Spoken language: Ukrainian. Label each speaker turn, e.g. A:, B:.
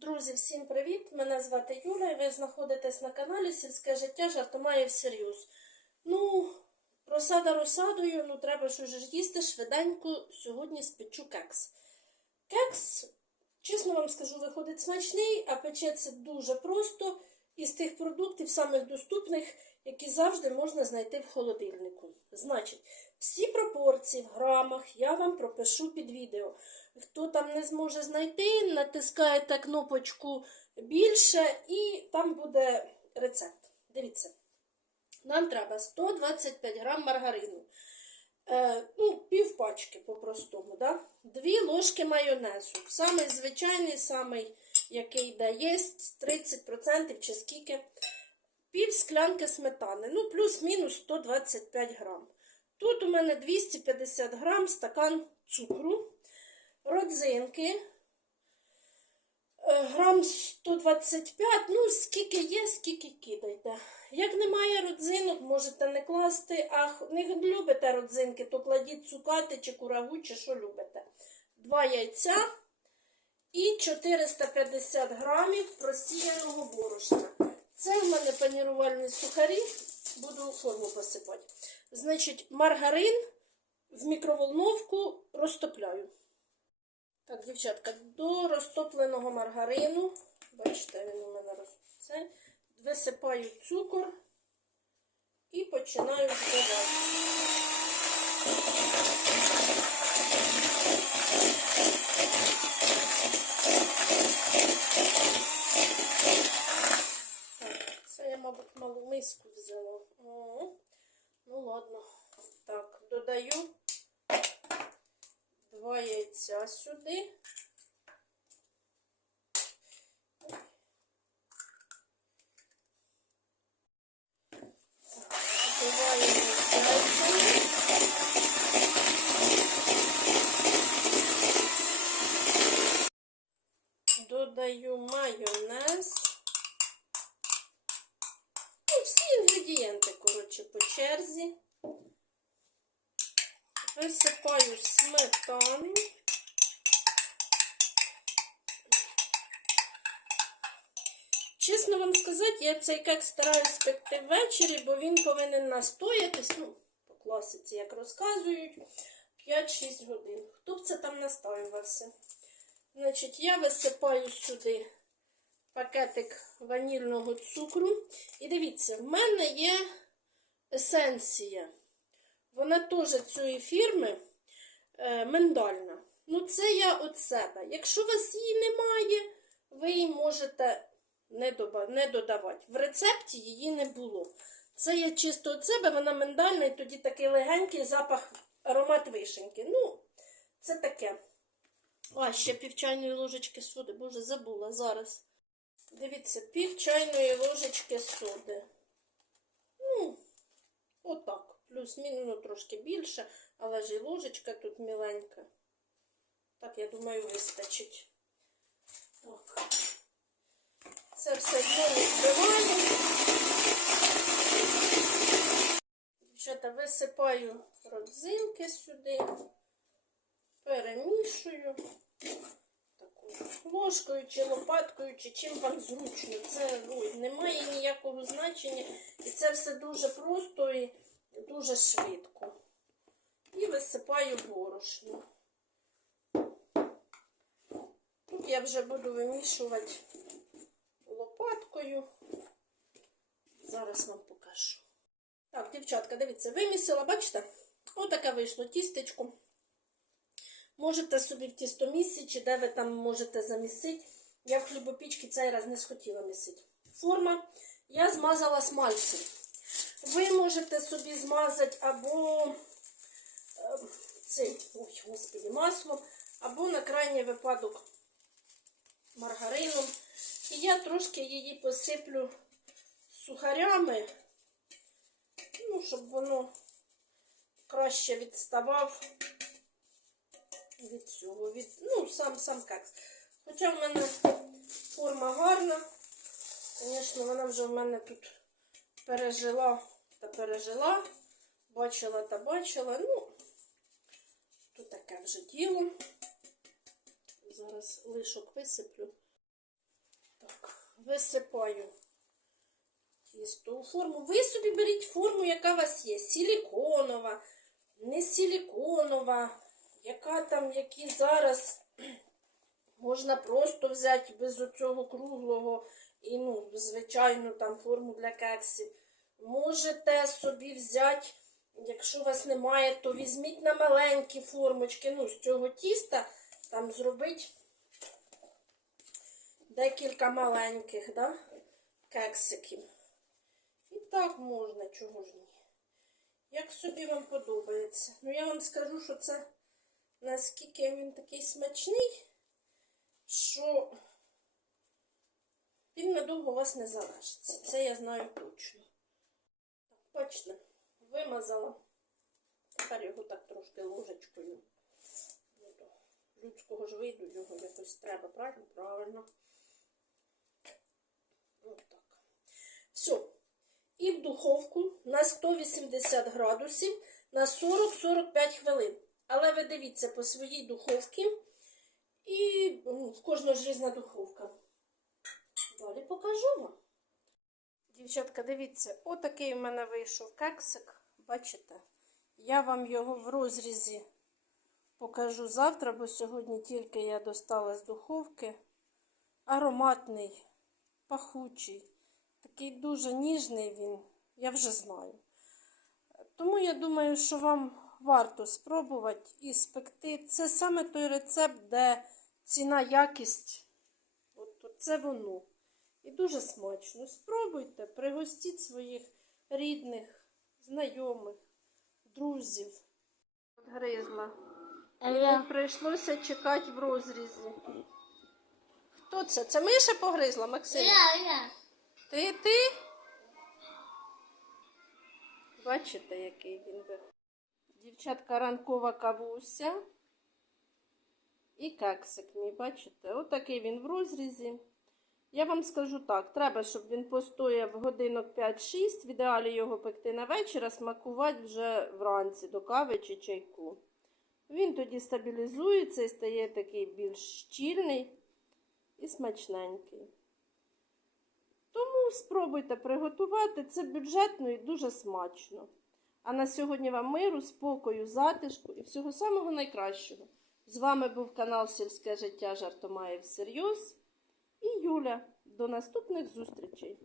A: Друзі, всім привіт! Мене звати Юля і ви знаходитесь на каналі Сільське життя жартомає всерйоз. Ну, розсада розсадою, ну треба ж їсти швиденько. Сьогодні спечу кекс. Кекс, чесно вам скажу, виходить смачний, а печеться дуже просто із тих продуктів, самих доступних, які завжди можна знайти в холодильнику. Значить, всі пропорції в грамах я вам пропишу під відео. Хто там не зможе знайти, натискаєте кнопочку більше і там буде рецепт. Дивіться, нам треба 125 грам маргарину. Е, ну, пів пачки по-простому, да? Дві ложки майонезу. Самий звичайний, самий, який дає 30% чи скільки. Пів склянки сметани, ну, плюс-мінус 125 грам. Тут у мене 250 грам стакан цукру родзинки. е, Грам 125, ну, скільки є, скільки кидайте. Як немає родзинок, можете не класти, а не любите родзинки, то кладіть цукати чи курагу, чи що любите. Два яйця і 450 грамів просіяного борошна. Це в мене панірувальні сухарі, буду форму посипати. Значить, маргарин в мікроволновку розтопляю. Так, дівчатка, до розтопленого маргарину, бачите, він у мене роз... це, висипаю цукор і починаю збивати. Так, це я, мабуть, малу миску взяла. О, ну ладно. Так, додаю два яйця сюди. Додаю майонез. Ну, всі інгредієнти, коротше, по черзі. Висипаю сметану. Чесно вам сказати, я цей кек стараюсь пекти ввечері, бо він повинен настоятись, ну, по класиці, як розказують, 5-6 годин. Хто б це там настоювався? Значить, я висипаю сюди пакетик ванільного цукру. І дивіться, в мене є есенція. Вона теж цієї фірми е, миндальна. Ну, це я від себе. Якщо у вас її немає, ви її можете не, додавати. В рецепті її не було. Це я чисто від себе, вона миндальна, і тоді такий легенький запах, аромат вишеньки. Ну, це таке. А, ще пів чайної ложечки соди. Боже, забула зараз. Дивіться, пів чайної ложечки соди. Ну, отак. Плюс-мінус ну, трошки більше, але ж і ложечка тут міленька. Так, я думаю, вистачить. Так. Це все знову збиваю. Дівчата, висипаю родзинки сюди, перемішую такою ложкою чи лопаткою, чи чим вам зручно. Це ой, не має ніякого значення. І це все дуже просто і дуже швидко. І висипаю борошно. Тут я вже буду вимішувати лопаткою. Зараз вам покажу. Так, дівчатка, дивіться, вимісила, бачите? Отаке вийшло тістечко. Можете собі в тістомісці, чи де ви там можете замісити. Я в хлібопічки цей раз не схотіла місити. Форма я змазала смальцем. Ви можете собі змазати або цим, ой, господи, маслом, або на крайній випадок маргарином. І я трошки її посиплю сухарями, ну, щоб воно краще відставав від цього, від, ну, сам сам кекс. Хоча в мене форма гарна. Звісно, вона вже в мене тут пережила та пережила, бачила та бачила. Ну, тут таке вже діло. Зараз лишок висиплю. Так, висипаю тісто у форму. Ви собі беріть форму, яка у вас є. Силіконова, не силіконова, яка там, які зараз можна просто взяти без оцього круглого і ну, звичайну там форму для кексів. Можете собі взяти, якщо у вас немає, то візьміть на маленькі формочки, ну, з цього тіста, там зробить декілька маленьких, да, кексиків. І так можна, чого ж ні. Як собі вам подобається. Ну, я вам скажу, що це наскільки він такий смачний, що він надовго у вас не залишиться. Це я знаю точно. Так, бачите, вимазала. Тепер його так трошки ложечкою. Ну, Людського ж виду його якось треба, правильно? Правильно. Ось так. Все. І в духовку на 180 градусів на 40-45 хвилин. Але ви дивіться по своїй духовці. І ну, в кожного ж різна духовка. Далі покажу вам. Дівчатка, дивіться, отакий у мене вийшов кексик. Бачите? Я вам його в розрізі покажу завтра, бо сьогодні тільки я достала з духовки. Ароматний, пахучий, такий дуже ніжний він, я вже знаю. Тому я думаю, що вам варто спробувати і спекти. Це саме той рецепт, де ціна, якість, от, це воно. І дуже смачно. Спробуйте, пригостіть своїх рідних, знайомих, друзів. От гризла. І прийшлося чекати в розрізі. Хто це? Це миша погризла, Максим?
B: Я, я.
A: Ти ти? Бачите, який він виходить. Дівчатка ранкова кавуся. І кексик мій, бачите? Отакий він в розрізі. Я вам скажу так, треба, щоб він постояв годинок 5-6. В ідеалі його пекти на вечір, а смакувати вже вранці до кави чи чайку. Він тоді стабілізується і стає такий більш щільний і смачненький. Тому спробуйте приготувати. Це бюджетно і дуже смачно. А на сьогодні вам миру, спокою, затишку і всього самого найкращого. З вами був канал Сільське життя Жартомаєв Серйоз і Юля. До наступних зустрічей!